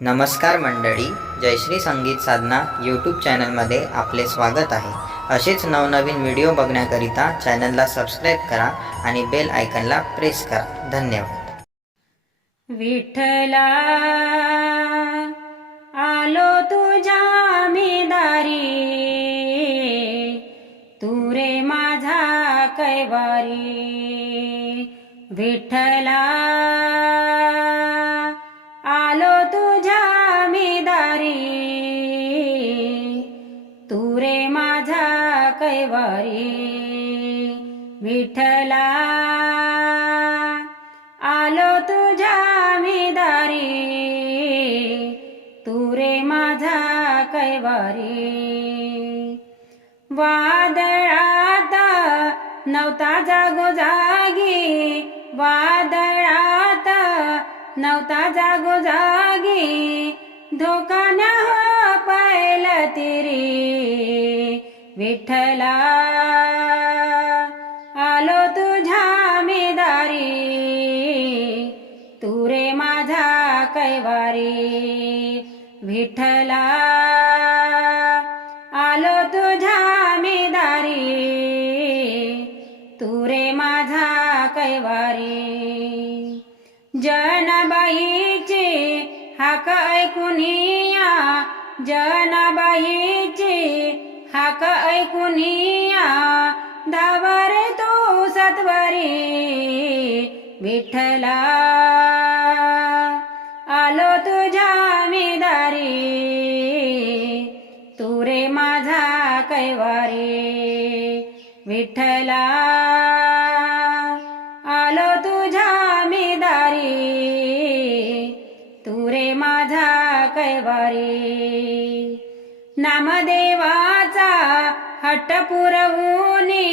नमस्कार मंडळी, जयश्री संगीत साधना यूट्यूब चॅनलमध्ये आपले स्वागत आहे. असेच नवनवीन व्हिडिओ बघण्याकरिता चॅनलला सबस्क्राईब करा आणि बेल आयकॉनला प्रेस करा. धन्यवाद. विठ्ठला आलो तुझ्या मी दारी, तू रे माझा कैवारी. विठ्ठला आलो तुझ्या मी दारी, तू रे माझा कैवारी. विठ्ठला आलो तुझ्या मी दारी, तू रे माझा कैवारी. वादळात नव्हता जागोजागी, वादळात नव्हता जागोजागी, धोका न हो पायल तिरी. विठ्ठला आलो तुझ्या मी दारी, तू रे माझा कैवारी. विठ्ठला आलो तुझ्या मी दारी, तू रे माझा कैवारी. जनाबाईची हाक ऐकूनिया, जनाबाईची हाक ऐकूनिया, धावा रे तू सत्वरी. विठ्ठला आलो तुझ्या मी दारी, तू रे माझा कैवारी. विठ्ठला आलो तुझ्या मी दारी, तू रे माझा कैवारी. नामदेवाचा हट्ट पुरवूनी,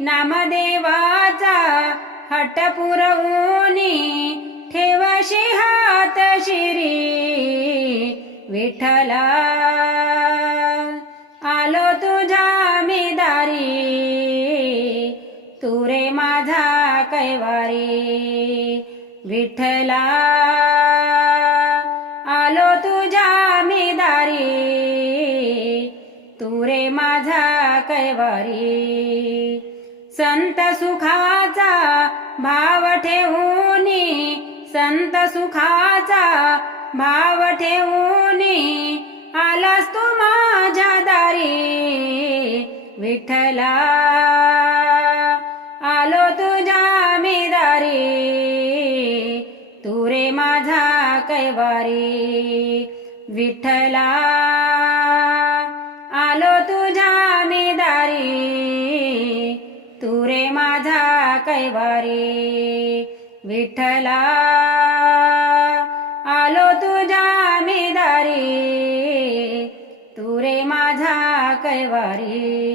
नामदेवाचा हट्ट पुरवूनी, ठेवशी हात शिरी. विठ्ठला आलो तुझ्या मी दारी, तू रे माझा कैवारी. विठ्ठला आलो तुझ्या मी दारी, तू रे माझा कैवारी. संत सुखाचा भाव ठेवूनी, संत सुखाचा भाव ठेवूनी, आलास तू माझ्या दारी. विठ्ठला आलो तुझ्या मी दारी, तू रे माझा कैवारी. विठ्ठला आलो तुझ्या मी दारी, तू रे माझा कैवारी. विठ्ठला आलो तुझ्या मी दारी, तू रे माझा कैवारी.